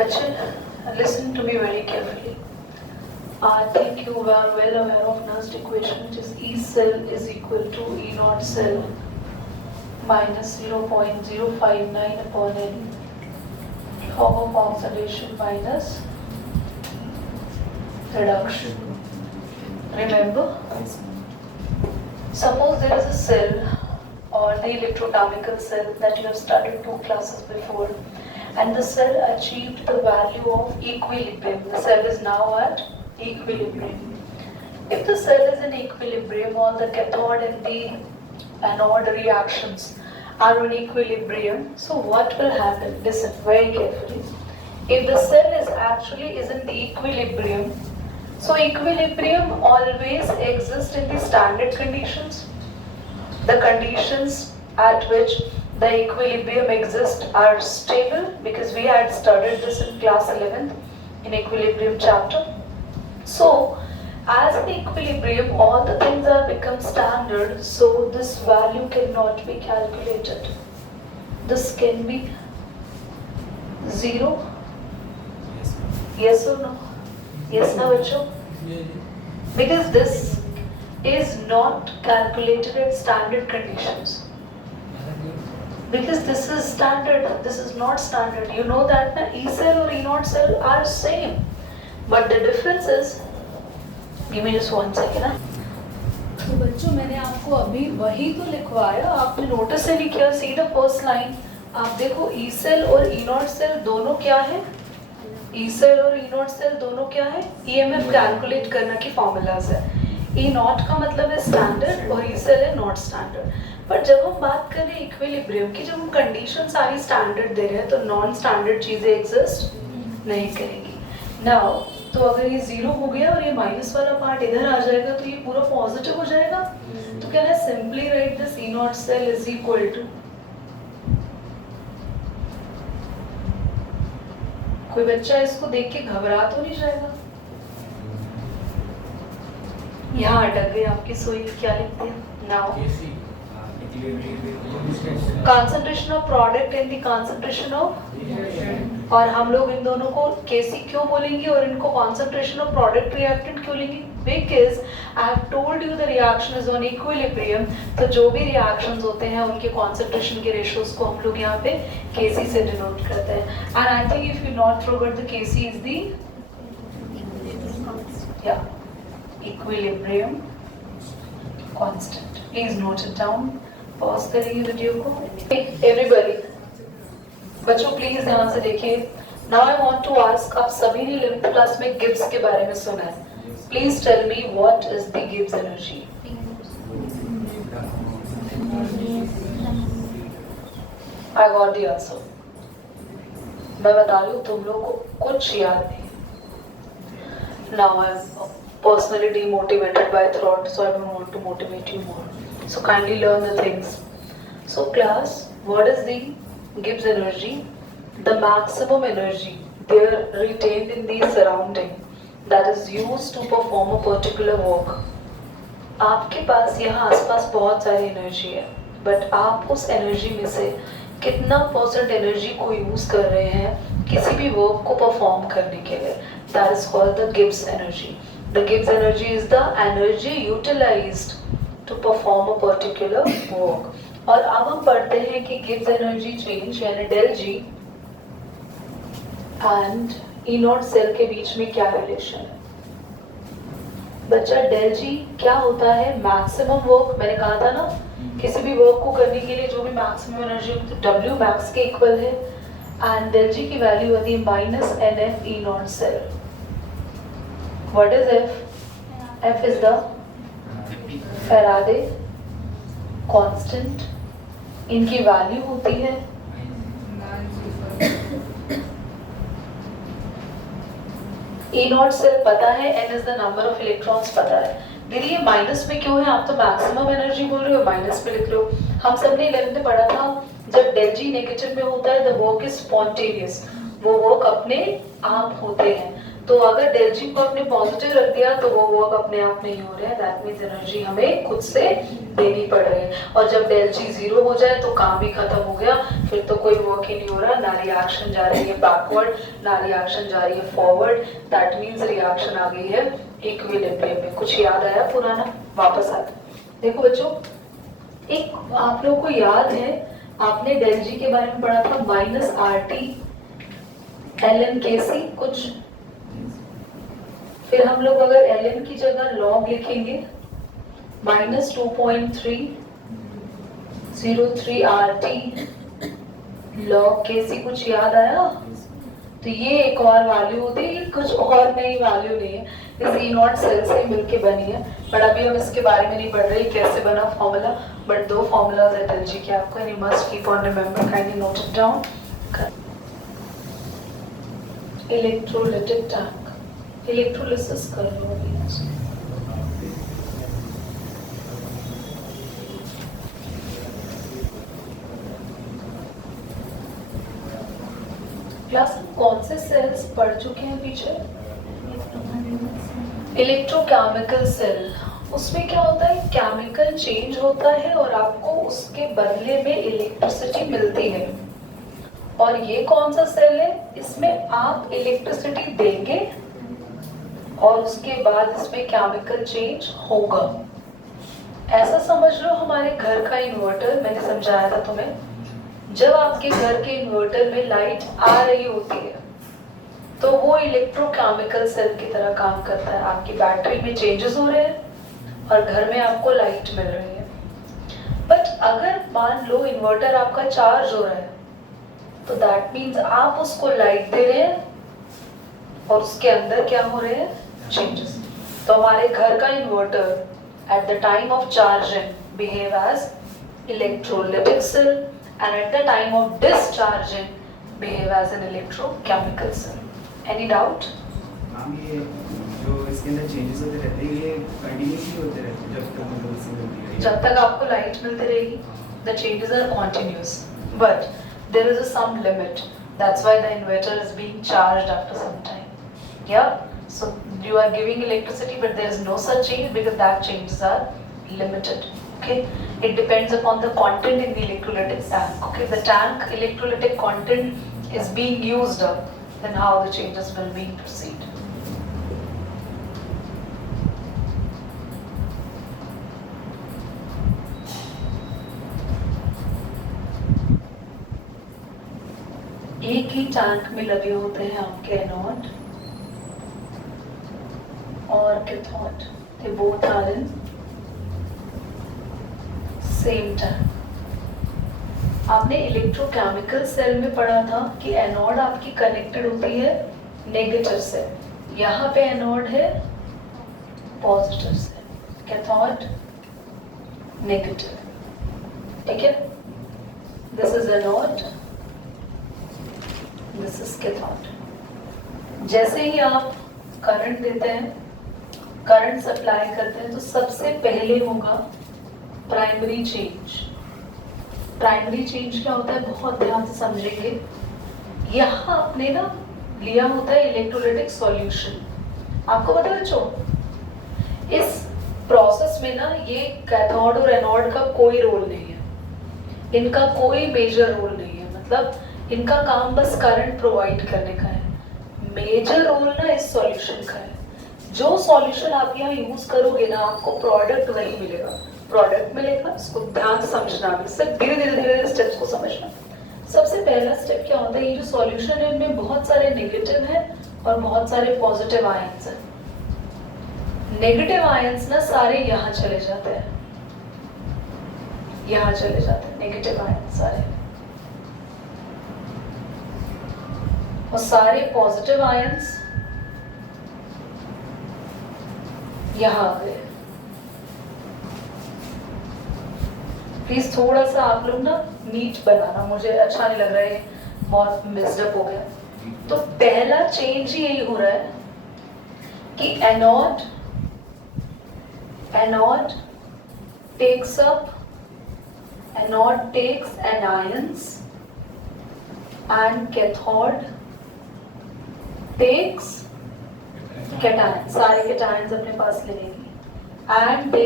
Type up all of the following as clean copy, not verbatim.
Bachchan, listen to me very carefully. I think you are well aware of Nernst equation, which is E cell is equal to E naught cell minus 0.059 upon N, form of oxidation minus reduction. Remember? Suppose there is a cell or the electrodynamical cell that you have studied 2 classes before, and the cell achieved the value of equilibrium. The cell is now at equilibrium. If the cell is in equilibrium, all the cathode and the anode reactions are in equilibrium. So what will happen? Listen very carefully. If the cell is in the equilibrium, so equilibrium always exists in the standard conditions. The conditions at which the equilibrium exists are stable, because we had studied this in class 11th in equilibrium chapter. So as in equilibrium, all the things are become standard, so this value cannot be calculated. This can be 0. Yes or no? Yes, no, Vacho? Because this is not calculated at standard conditions. Because this is standard, this is not standard. You know that na? E cell or E naught cell are same. But the difference is, give me just 1 second. ना? तो बच्चों मैंने आपको अभी वही तो लिखवाया, आपने नोटिस से नहीं किया. सी द फर्स्ट लाइन, आप देखो ई सेल और ई नॉट सेल दोनों क्या है? ई सेल और ई नॉट सेल दोनों क्या है? ईएमएफ कैलकुलेट करना की फॉर्मूलाज है. ई नॉट का मतलब है स्टैंडर्ड और ई सेल है नॉट स्टैंडर्ड. पर जब हम बात करें इक्विलिब्रियम की, जब हम कंडीशन सारी स्टैंडर्ड दे रहे हैं तो नॉन स्टैंडर्ड चीजें एग्जिस्ट नहीं करेंगी. नाउ तो अगर ये 0 हो गया और ये माइनस वाला पार्ट इधर आ जाएगा तो ये पूरा पॉजिटिव हो जाएगा. तो क्या है, simply write this E not cell is equal to, कोई बच्चा इसको देख के घबरा तो नहीं जाएगा? यहाँ अटक गई आपकी सुई. क्या लिखते हैं? Now concentration of product and the concentration of, और हम लोग इन दोनों को केसी क्यों बोलेंगे और इनको concentration of product reactant क्यों लेंगे? Because I have told you the reaction is on equilibrium. तो जो भी reactions होते हैं उनके concentration के ratios को हम लोग यहाँ पे Kc से denote करते हैं. And I think if you not forgot, the Kc is the equilibrium constant. Please note it down. Pause करेंगे वीडियो को. एवरीबॉडी बच्चों प्लीज ध्यान से देखिए. Now I want to ask, आप सभी ने 11th क्लास में गिब्स के बारे में सुना है. Please tell me what is the Gibbs energy. I got the answer. मैं बता रही हूँ, तुम लोग को कुछ याद नहीं. Now I am personally demotivated by thought, so I don't want to motivate you more. So kindly learn the things. So class, what is the Gibbs energy? The maximum energy there retained in the surrounding that is used to perform a particular work. आपके पास यहाँ आसपास बहुत सारी energy है, but आप उस energy में से कितना % एनर्जी को यूज कर रहे हैं किसी भी वर्क को परफॉर्म करने के लिए. That is called the Gibbs energy. The Gibbs energy is the energy utilized to perform a particular work. और अब हम पढ़ते हैं कि Gibbs energy change यानी del G and E naught cell के बीच में क्या रिलेशन है. बच्चा del G क्या होता है? Maximum work. मैंने कहा था ना, किसी भी वर्क को करने के लिए जो भी मैक्सिमम एनर्जी होती है W max के इक्वल है. एंड del G की वैल्यू होती है minus NF E naught cell. What is F? F is the Faraday constant. इनकी वैल्यू होती है E naught cell पता है, N is the number of electrons पता है. दीदी ये माइनस में क्यों है? आप तो मैक्सिमम एनर्जी बोल रहे हो, माइनस में लिख लो. हम सब ने 11th में पढ़ा था, जब del G नेगेटिव में होता है the work is spontaneous. वो वर्क अपने आप होते हैं. तो अगर डेल जी को आपने पॉजिटिव रख दिया तो वो वर्क अपने आप नहीं हो रहा है, दैट मीन्स एनर्जी हमें खुद से देनी पड़ रही है। और जब डेल जी 0 हो जाए तो काम ही खत्म हो गया, फिर तो कोई वर्क ही नहीं हो रहा, ना रिएक्शन जा रही है बैकवर्ड ना रिएक्शन जा रही है फॉरवर्ड, दैट मीन्स रिएक्शन आ गई है इक्विलिब्रियम में। कुछ याद आया पुराना? वापस आता। देखो बच्चों, एक आप लोगों को याद है आपने डेल जी के बारे में पढ़ा था minus R T L N K C कुछ, फिर हम लोग अगर एल एन की जगह लॉग लिखेंगे माइनस 2.303 आर टी लॉग के सी, कुछ याद आया? तो ये एक और वैल्यू होती है, कुछ और नई वैल्यू नहीं है, इस ई नॉट सेल से मिलके बनी है, बट अभी हम इसके बारे में नहीं पढ़ रहे कैसे बना फॉर्मूला, बट दो फॉर्मूलाज है एल जी के आपको, and you must keep on remember, kindly note it down. Electrolytic tank, electrolysis कर लो अभी। क्लास में कौन से सेल्स पढ़ चुके हैं पीछे? इलेक्ट्रोकेमिकल सेल, उसमें क्या होता है, केमिकल चेंज होता है और आपको उसके बदले में इलेक्ट्रिसिटी मिलती है। और ये कौन सा सेल है, इसमें आप इलेक्ट्रिसिटी देंगे और उसके बाद इसमें केमिकल चेंज होगा। ऐसा समझ लो हमारे घर का इन्वर्टर, मैंने समझाया था तुम्हें, जब आपके घर के इन्वर्टर में लाइट आ रही होती है तो वो इलेक्ट्रोकेमिकल सेल की तरह काम करता है, आपकी बैटरी में चेंजेस हो रहे हैं और घर में आपको लाइट मिल रही है। बट अगर मान लो इन्वर्टर आपका चार्ज हो रहा है तो दैट मीन्स आप उसको लाइट दे रहे हैं और उसके अंदर क्या हो रहे हैं, चेंजेस। तो हमारे घर का inverter at the time of charging behave as electrolytic cell and at the time of discharging behave as an electrochemical cell. Any doubt? Ma'am ये जो इसके अंदर चेंजेस होते रहते हैं ये कंटिन्यूसली होते रहते हैं जब तक मतलब इससे मिलती रहेगी, जब तक आपको लाइट मिलती रहेगी the changes are continuous, but there is a some limit, that's why the inverter is being charged after some time. Yeah, so you are giving electricity but there is no such change because that changes are limited. Okay, it depends upon the content in the electrolytic tank. Okay, the tank electrolytic content is being used up, then how the changes will be proceed. एक ही tank में लगे होते हैं आपके anode और cathode, they both are in same time. आपने electrochemical cell में पढ़ा था कि एनोड आपकी कनेक्टेड होती है नेगेटिव से, यहाँ पे एनोड है पॉजिटिव से, कैथोड नेगेटिव, ठीक है? This is anode, this is cathode. जैसे ही आप करंट देते हैं, करंट सप्लाई करते हैं, तो सबसे पहले होगा प्राइमरी चेंज। प्राइमरी चेंज क्या होता है, बहुत ध्यान से समझेंगे। यहाँ आपने ना लिया होता है इलेक्ट्रोलिटिक सॉल्यूशन, आपको पता है बच्चों, इस प्रोसेस में ना ये कैथोड और एनोड का कोई रोल नहीं है, इनका कोई मेजर रोल नहीं है, मतलब इनका काम बस करंट प्रोवाइड करने का है। मेजर रोल ना इस सॉल्यूशन का है। जो सॉल्यूशन आप यहाँ यूज करोगे ना, आपको प्रोडक्ट वही मिलेगा, प्रोडक्ट मिलेगा। इसको ध्यान से समझना, सिर्फ धीरे धीरे स्टेप्स को समझना। सबसे पहला स्टेप क्या होता है, ये जो सॉल्यूशन है इनमें बहुत सारे नेगेटिव हैं और बहुत सारे पॉजिटिव आयंस हैं। नेगेटिव आयंस ना सारे यहाँ चले जाते हैं, यहाँ चले जाते हैं नेगेटिव आयंस सारे, और सारे पॉजिटिव आयंस यहाँ आ गए। प्लीज थोड़ा सा आप लोग ना नीट बनाना, मुझे अच्छा नहीं लग रहा है, बहुत मिक्सड हो गया। तो पहला चेंज ही यही हो रहा है कि anode takes anions and cathode takes cation, सारे कैटायंस अपने पास ले लेगी and they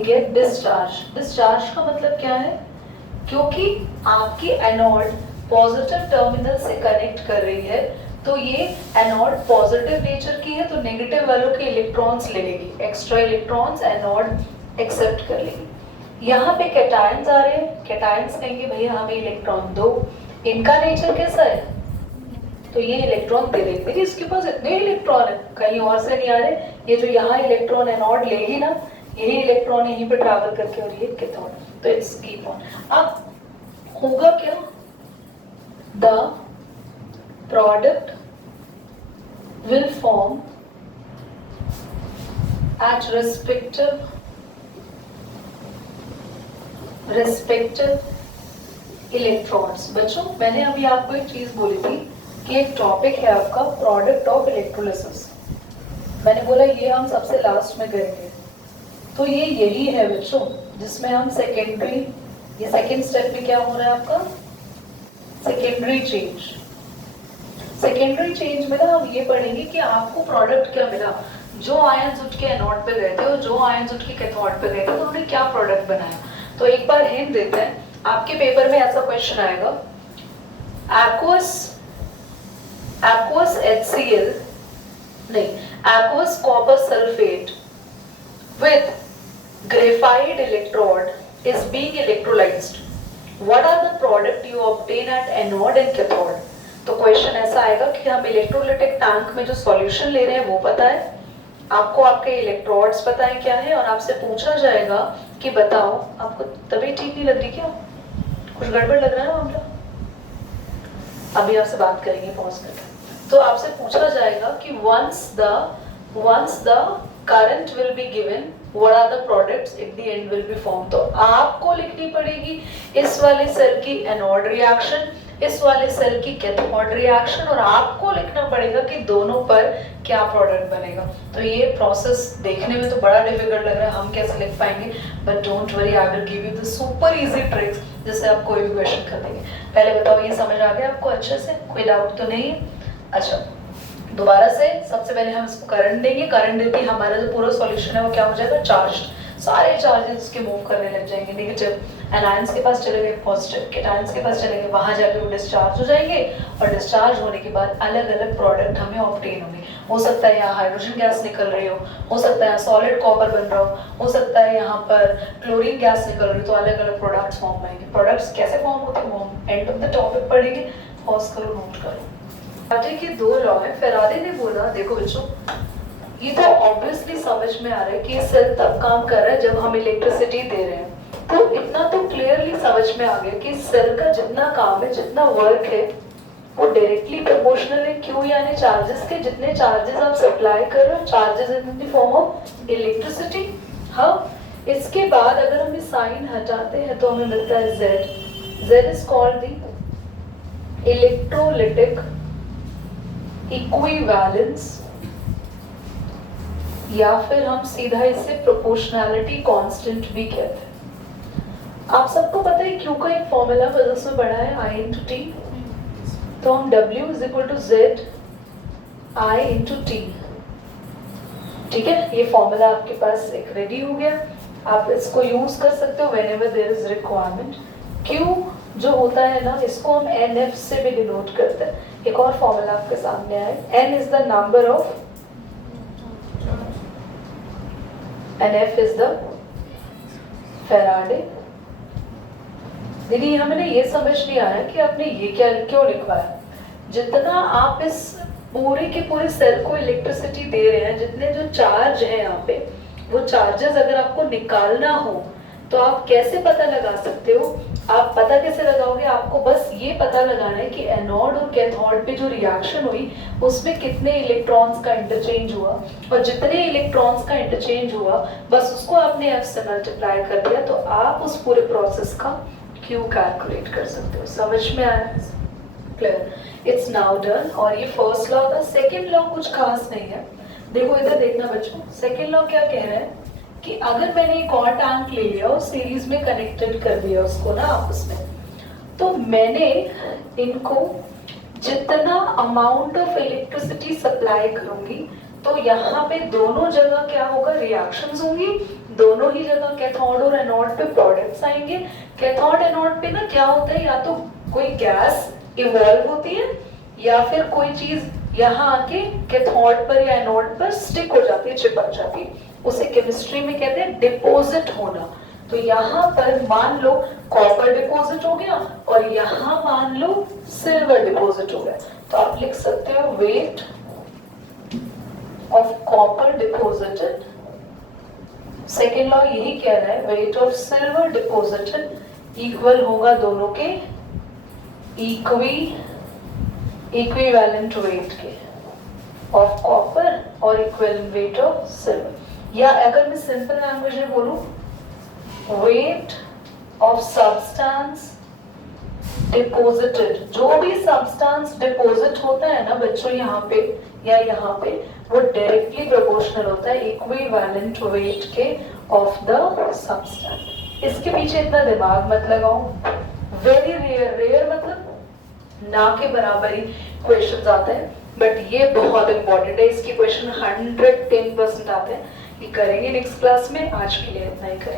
get discharge. Discharge का मतलब क्या है? क्योंकि आपकी एनोड पॉजिटिव टर्मिनल से कनेक्ट कर रही है तो ये एनोड पॉजिटिव नेचर की है तो नेगेटिव वालों के इलेक्ट्रॉन्स ले लेगी, एक्स्ट्रा इलेक्ट्रॉन्स एनोड एक्सेप्ट कर लेगी। यहाँ पे कैटायंस आ रहे हैं, कैटायंस कहेंगे भैया हमें इलेक्ट्रॉन दो, इनका नेचर कैसा है तो ये इलेक्ट्रॉन दे देंगे। देखिए इसके पास इतने इलेक्ट्रॉन है, कहीं और से नहीं आ रहे, ये जो यहाँ इलेक्ट्रॉन एनोड लेगी ना, यही इलेक्ट्रॉन यहीं पे ट्रैवल करके और ये कैथोड, तो इट्स कीप ऑन। अब होगा क्या, the product will form at respective electrons. बच्चों मैंने अभी आपको एक चीज बोली थी कि एक टॉपिक है आपका प्रोडक्ट ऑफ इलेक्ट्रोलिसिस, मैंने बोला ये हम सबसे लास्ट में करेंगे, तो ये यही है बच्चों जिसमें हम सेकेंडरी, ये सेकेंड स्टेप में क्या हो रहा है आपका सेकेंडरी चेंज। सेकेंडरी चेंज में ना हम ये पढ़ेंगे कि आपको प्रोडक्ट क्या मिला, जो आयंस उठ के एनोड पे गए थे और जो आयंस उठ के कैथोड पे गए थे तो उन्होंने क्या प्रोडक्ट बनाया। तो एक बार हिंट देते हैं, आपके पेपर में ऐसा क्वेश्चन आएगा, aqueous HCl नहीं, aqueous copper sulfate with graphite electrode is being electrolyzed. What are the product you obtain at anode and cathode? तो क्वेश्चन ऐसा आएगा कि हम इलेक्ट्रोलिटिक टैंक में जो सॉल्यूशन ले रहे हैं वो पता है, आपको आपके इलेक्ट्रोड्स पता है क्या है, और आपसे पूछा जाएगा कि बताओ आपको तबीयत ठीक नहीं लग रही क्या, कुछ गड़बड़ लग रहा है ना मामला, अभी आपसे बात करेंगे पॉज करके। तो आपसे पूछा जाएगा कि once the current will be given, what are the products at the end will be formed। तो आपको लिखनी पड़ेगी इस वाले सेल की एनोड रिएक्शन, इस वाले सेल की कैथोड रिएक्शन, और आपको लिखना पड़ेगा कि दोनों पर क्या प्रोडक्ट बनेगा। तो ये प्रोसेस देखने में तो बड़ा डिफिकल्ट लग रहा है, हम कैसे लिख पाएंगे, but don't worry, I will give you the super easy tricks जिससे आप कोई भी क्वेश्चन कर देंगे। पहले बताओ ये समझ आ गया आपको अच्छे से, कोई डाउट तो नहीं? अच्छा दोबारा से, सबसे पहले हम इसको करंट देंगे, करंट देते ही हमारा जो पूरा सॉल्यूशन है वो क्या हो जाएगा, चार्ज, सारे चार्जेस उसके मूव करने लग जाएंगे, नेगेटिव एनायंस के पास चले गए, पॉजिटिव कैटायंस के पास चले गए, वहां जाके वो डिस्चार्ज हो जाएंगे, और डिस्चार्ज होने के बाद अलग अलग प्रोडक्ट हमें ऑब्टेन होंगे। हो सकता है यहाँ हाइड्रोजन गैस निकल रही हो सकता है सॉलिड कॉपर बन रहा हो सकता है यहाँ पर क्लोरीन गैस निकल रही हो, तो अलग अलग प्रोडक्ट्स फॉर्म होंगे। प्रोडक्ट्स कैसे फॉर्म होते हैं वो हम एंड ऑफ द टॉपिक पढ़ेंगे, पॉज करो, नोट करो। फेराडे के दो लॉ है। फेराडे ने बोला, देखो बच्चों ये तो ऑब्वियसली समझ में आ रहा है कि सेल तब काम कर रहा है जब हम इलेक्ट्रिसिटी दे रहे हैं, तो इतना तो क्लियरली समझ में आ गया कि सेल का जितना काम है, जितना वर्क है, वो डायरेक्टली प्रोपोर्शनल है क्यू यानी चार्जेस के, जितने चार्जेस आप सप्लाई कर रहे हो, charges in the form of electricity. हाँ, इसके बाद अगर हम साइन हटाते हैं तो हमें मिलता है Z। Z is called the electrolytic equivalence, या फिर हम सीधा इसे प्रोपोर्शनैलिटी कांस्टेंट भी कहते हैं। आप सबको पता है क्यू का एक फॉर्मूला फिजिक्स में पढ़ा है, I into T, तो हम W is equal to Z I into T, ठीक है, ये फॉर्मूला आपके पास एक रेडी हो गया, आप इसको यूज कर सकते हो whenever there is requirement। Q जो होता है ना, इसको हम NF से भी डिनोट करते हैं। एक और फॉर्मूला आपके सामने आए, N is the number of and F is the Faraday। दीदी हमें ना ये समझ नहीं आया कि आपने ये क्या क्यों लिखवाया। जितना आप इस पूरे के पूरे सेल को इलेक्ट्रिसिटी दे रहे हैं, जितने जो चार्ज है यहाँ पे, वो चार्जेस अगर आपको निकालना हो तो आप कैसे पता लगा सकते हो? आप पता कैसे लगाओगे? आपको बस ये पता लगाना है कि एनोड और कैथोड पे जो रिएक्शन हुई उसमें कितने इलेक्ट्रॉन्स का इंटरचेंज हुआ, और जितने इलेक्ट्रॉन्स का इंटरचेंज हुआ बस उसको आपने F से मल्टीप्लाई कर दिया, तो आप उस पूरे प्रोसेस का Q कैलकुलेट कर सकते हो। समझ में आया? क्लियर? It's now done. और ये फर्स्ट लॉ था। सेकेंड लॉ कुछ खास नहीं है, देखो इधर देखना बच्चों। सेकेंड लॉ क्या कह रहा है कि अगर मैंने एक और टैंक ले लिया और सीरीज में कनेक्टेड कर दिया उसको ना आपस में, तो मैंने इनको जितना अमाउंट ऑफ इलेक्ट्रिसिटी सप्लाई करूंगी तो यहाँ पे दोनों जगह क्या होगा, रिएक्शंस होंगी, दोनों ही जगह कैथोड और एनोड पे प्रोडक्ट्स आएंगे। कैथोड एनोड पे ना क्या होता है, या तो कोई गैस इवॉल्व होती है या फिर कोई चीज यहाँ आके कैथोड पर या एनोड पर स्टिक हो जाती है, चिपक जाती है, उसे केमिस्ट्री में कहते हैं डिपोजिट होना। तो यहाँ पर मान लो कॉपर डिपॉजिट हो गया और यहाँ मान लो सिल्वर डिपॉजिट हो गया, तो आप लिख सकते हो weight of copper deposited, second law यही कह रहा है, weight of silver deposited equal होगा दोनों के इक्विवेलेंट वेट के ऑफ कॉपर और इक्विवेलेंट वेट ऑफ सिल्वर। या अगर मैं सिंपल लैंग्वेज में बोलूं, वेट ऑफ सब्सटेंस डिपॉजिटेड, जो भी सब्सटेंस डिपॉजिट होता है ना बच्चों यहाँ पे या यहाँ पे, वो डायरेक्टली प्रोपोर्शनल होता है इक्विवेलेंट वेट के ऑफ द सब्सटेंस। इसके पीछे इतना दिमाग मत लगाओ, वेरी रेयर, रेयर मतलब ना के बराबर ही क्वेश्चन आते हैं, बट ये बहुत इंपॉर्टेंट है, इसकी क्वेश्चन 110% आते हैं। ये करेंगे नेक्स्ट क्लास में, आज के लिए इतना ही करेंगे।